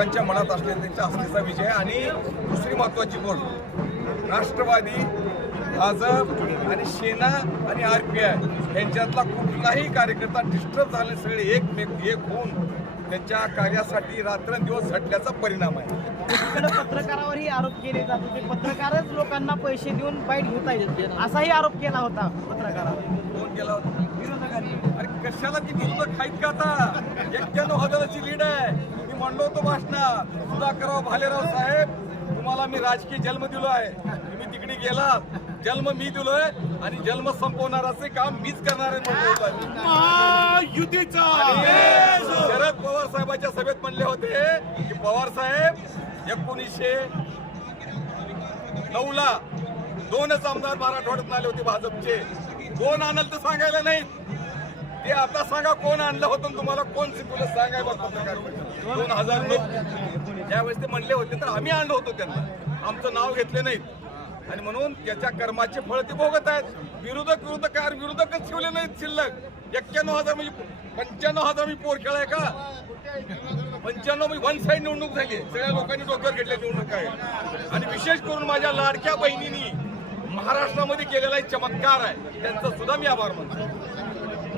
मनात असलेला त्यांच्या असलेचा विजय आणि दुसरी महत्वाची गोष्ट राष्ट्रवादी भाजप आणि सेना आणि आर पी आय यांच्यातला कुठलाही कार्यकर्ता डिस्टर्ब झाले सगळे एकमेक एक होऊन त्यांच्या कार्यासाठी रात्रंदिवस झटल्याचा परिणाम आहे. पत्रकारावरही आरोप केले जात होते. पत्रकारच लोकांना पैसे देऊन बाईट घेता येत असाही आरोप केला होता पत्रकारावर. कोण केला होता? अरे कशाला ती विरोधक खाईत का आता? एक्क्याण्णव हजाराची लीड आहे म्हणलो होतो भाषणात सुधाकरराव भालेराव साहेब तुम्हाला मी राजकीय जन्म दिलो आहे तुम्ही तिकडे गेलात जन्म मी दिलोय आणि जन्म संपवणाराचे काम मीच करणार आहे. आणि शरद पवार साहेबांच्या सभेत म्हणले होते की पवार साहेब एकोणीसशे नऊ ला दोनच आमदार मराठवाड्यात आले होते भाजपचे. कोण आणल तर सांगायला नाही ते आता सांगा कोण आणलं होतं तुम्हाला कोण शिकवलं सांगाय बघ पत्रकार दोन हजार लोक ज्यावेळेस ते म्हणले होते तर आम्ही आणलं होतो त्यांना. आमचं नाव घेतले नाहीत. आणि म्हणून त्याच्या कर्माचे फळ ते भोगत आहेत. विरोधक विरोधक विरोधकच ठेवले नाहीत शिल्लक. एक्क्याण्णव हजार म्हणजे पंच्याण्णव हजार मी पोर खेळाय का? पंच्याण्णव मी वन साईड निवडणूक झाली सगळ्या लोकांनी डोक्यावर घेतल्या निवडणूक आहे आणि विशेष करून माझ्या लाडक्या बहिणींनी महाराष्ट्रामध्ये केलेला एक चमत्कार आहे. त्यांचा सुद्धा मी आभार मानतो.